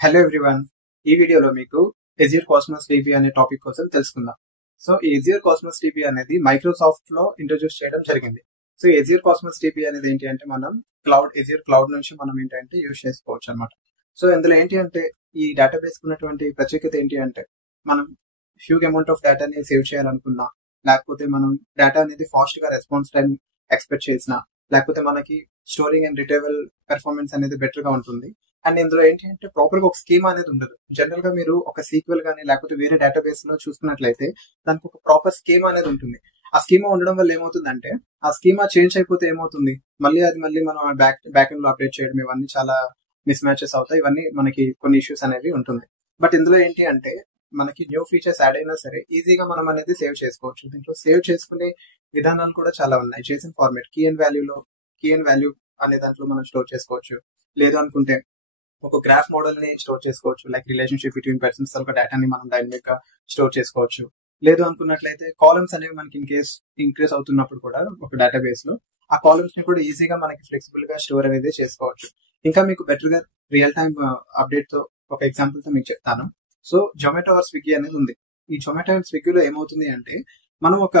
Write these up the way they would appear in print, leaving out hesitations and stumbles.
Hello everyone. ఈ వీడియోలో మీకు ఎజియర్ కాస్మోస్ డిబి అనే టాపిక్ కోసం తెలుసుకుందాం. సో ఈ ఎజియర్ కాస్మోస్ డిబి అనేది మైక్రోసాఫ్ట్ లో ఇంట్రొడ్యూస్ చేయడం జరిగింది. సో ఎజియర్ కాస్మోస్ డిబి అనేది ఏంటి అంటే మనం ఎజియర్ క్లౌడ్ నుంచి మనం ఏంటంటే యూజ్ చేసుకోవచ్చు అనమాట. సో ఇందులో ఏంటి అంటే ఈ డేటాబేస్ ఉన్నటువంటి ప్రత్యేకత ఏంటి అంటే మనం హ్యూజ్ అమౌంట్ ఆఫ్ డేటాని సేవ్ చేయాలనుకున్నా, లేకపోతే మనం డేటా అనేది ఫాస్ట్ గా రెస్పాన్స్ టైం ఎక్స్పెక్ట్ చేసినా, లేకపోతే మనకి స్టోరింగ్ అండ్ రిట్రైవల్ పెర్ఫార్మెన్స్ అనేది బెటర్ గా ఉంటుంది. అండ్ ఇందులో ఏంటి అంటే ప్రాపర్ గా ఒక స్కీమా అనేది ఉండదు. జనరల్ గా మీరు ఒక సీక్వెల్ గానీ లేకపోతే వేరే డేటాబేస్ లో చూసుకున్నట్లయితే దానికి ఒక ప్రాపర్ స్కీమా అనేది ఉంటుంది. ఆ స్కీమా ఉండడం వల్ల ఏమవుతుందంటే ఆ స్కీమా చేంజ్ అయిపోతే ఏమవుతుంది, మళ్ళీ మనం బ్యాక్ ఎండ్ లో అప్డేట్ చేయడం ఇవన్నీ చాలా మిస్ మ్యాచెస్ అవుతాయి. ఇవన్నీ మనకి కొన్ని ఇష్యూస్ అనేవి ఉంటుంది. బట్ ఇందులో ఏంటి అంటే మనకి న్యూ ఫీచర్స్ యాడ్ అయినా సరే ఈజీగా మనం అనేది సేవ్ చేసుకోవచ్చు. దీంట్లో సేవ్ చేసుకునే విధానాలు కూడా చాలా ఉన్నాయి. చేసిన ఫార్మేట్ కీ అండ్ వాల్యూ అనే దాంట్లో మనం స్టోర్ చేసుకోవచ్చు. లేదు అనుకుంటే ఒక గ్రాఫ్ మోడల్ ని స్టోర్ చేసుకోవచ్చు. లైక్ రిలేషన్షిప్ బిట్వీన్ పర్సన్స్ ఒక డేటాని మనం డైనమిక్ గా స్టోర్ చేసుకోవచ్చు. లేదు అనుకున్నట్లయితే కాలమ్స్ అనేవి మనకి ఇంక్రీస్ అవుతున్నప్పుడు కూడా ఒక డేటాబేస్ లో ఆ కాలమ్స్ ని కూడా ఈజీగా మనకి ఫ్లెక్సిబుల్ గా స్టోర్ అనేది చేసుకోవచ్చు. ఇంకా మీకు బెటర్ గా రియల్ టైమ్ అప్డేట్ తో ఒక ఎగ్జాంపుల్ తో మీకు చెప్తాను. సో జొమాటో ఆర్ స్విగ్గీ అనేది ఉంది. ఈ జొమాటో అండ్ స్విగ్గీలో ఏమవుతుంది అంటే మనం ఒక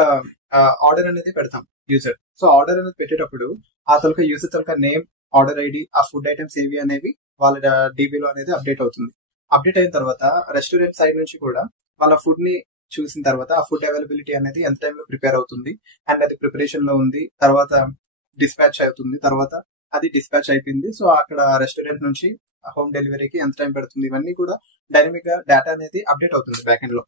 ఆర్డర్ అనేది పెడతాం యూజర్. సో ఆర్డర్ అనేది పెట్టేటప్పుడు ఆ యూజర్ నేమ్, ఆర్డర్ ఐడి, ఆ ఫుడ్ ఐటమ్స్ ఏవి అనేవి వాళ్ళ డీబీలో అనేది అప్డేట్ అవుతుంది. అప్డేట్ అయిన తర్వాత రెస్టారెంట్ సైడ్ నుంచి కూడా వాళ్ళ ఫుడ్ ని చూసిన తర్వాత ఆ ఫుడ్ అవైలబిలిటీ అనేది ఎంత టైంలో ప్రిపేర్ అవుతుంది అండ్ అది ప్రిపరేషన్ లో ఉంది, తర్వాత డిస్పాచ్ అవుతుంది, తర్వాత అది డిస్పాచ్ అయిపోయింది. సో అక్కడ రెస్టారెంట్ నుంచి హోమ్ డెలివరీకి ఎంత టైం పెడుతుంది, ఇవన్నీ కూడా డైనమిక్ గా డేటా అనేది అప్డేట్ అవుతుంది బ్యాక్ ఎండ్ లో.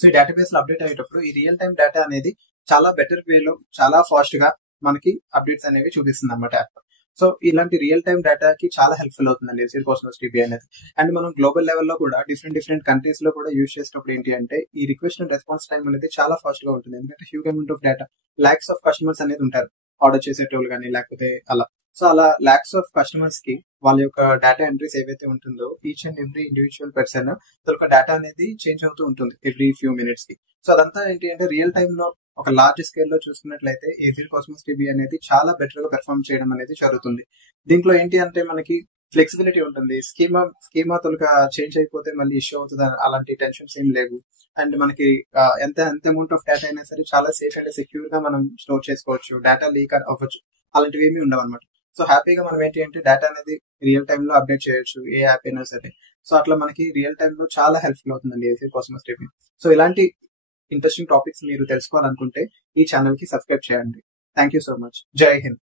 సో ఈ డేటాబేస్ లో అప్డేట్ అయ్యేటప్పుడు ఈ రియల్ టైం డేటా అనేది చాలా బెటర్ వేలో చాలా ఫాస్ట్ గా మనకి అప్డేట్స్ అనేవి చూపిస్తుంది అనమాట యాప్. సో ఇలాంటి రియల్ టైం డేటాకి చాలా హెల్ప్ఫుల్ అవుతుందండి ఎజియర్ కాస్మోస్ డిబి అనేది. అండ్ మనం గ్లోబల్ లెవెల్లో కూడా డిఫరెంట్ కంట్రీస్ లో కూడా యూజ్ చేసినప్పుడు ఏంటి అంటే ఈ రిక్వెస్ట్ అండ్ రెస్పాన్స్ టైం అనేది చాలా ఫాస్ట్ గా ఉంటుంది. ఎందుకంటే huge amount of data, lakhs of customers అనేది ఉంటారు ఆర్డర్ చేసేటోళ్ళు కానీ లేకపోతే అలా. సో అలా లాక్స్ ఆఫ్ కస్టమర్స్ కి వాళ్ళ యొక్క డేటా ఎంట్రీస్ ఏవైతే ఉంటుందో each and every individual person తొలక డేటా అనేది చేంజ్ అవుతూ ఉంటుంది ఎవ్రీ ఫ్యూ మినిట్స్ కి. సో అదంతా ఏంటి అంటే రియల్ టైమ్ లో ఒక లార్జ్ స్కేల్ లో చూసుకున్నట్లయితే ఎజియర్ కాస్మోస్ డిబి అనేది చాలా బెటర్ గా పెర్ఫార్మ్ చేయడం అనేది జరుగుతుంది. దీంట్లో ఏంటి అంటే మనకి ఫ్లెక్సిబిలిటీ ఉంటుంది. స్కీమా తొలక చేంజ్ అయిపోతే మళ్ళీ ఇష్యూ అవుతుంది అలాంటి టెన్షన్స్ ఏం లేవు. అండ్ మనకి ఎంత అమౌంట్ ఆఫ్ డేటా అయినా సరే చాలా సేఫ్ అండ్ సెక్యూర్ గా మనం స్టోర్ చేసుకోవచ్చు. డేటా లీక్ అవ్వచ్చు, అలాంటివి ఏమీ ఉండవు అనమాట. సో హ్యాపీగా మనం ఏంటి అంటే డేటా అనేది రియల్ టైమ్ లో అప్డేట్ చేయొచ్చు ఏ యాప్ అయినా సరే. సో అట్లా మనకి రియల్ టైమ్ లో చాలా హెల్ప్ఫుల్ అవుతుందండి ఎజియర్ కాస్మోస్ డిబి. సో ఇలాంటి ఇంట్రెస్టింగ్ టాపిక్స్ మీరు తెలుసుకోవాలనుకుంటే ఈ ఛానల్ కి సబ్స్క్రైబ్ చేయండి. Thank you so much. జై హింద్.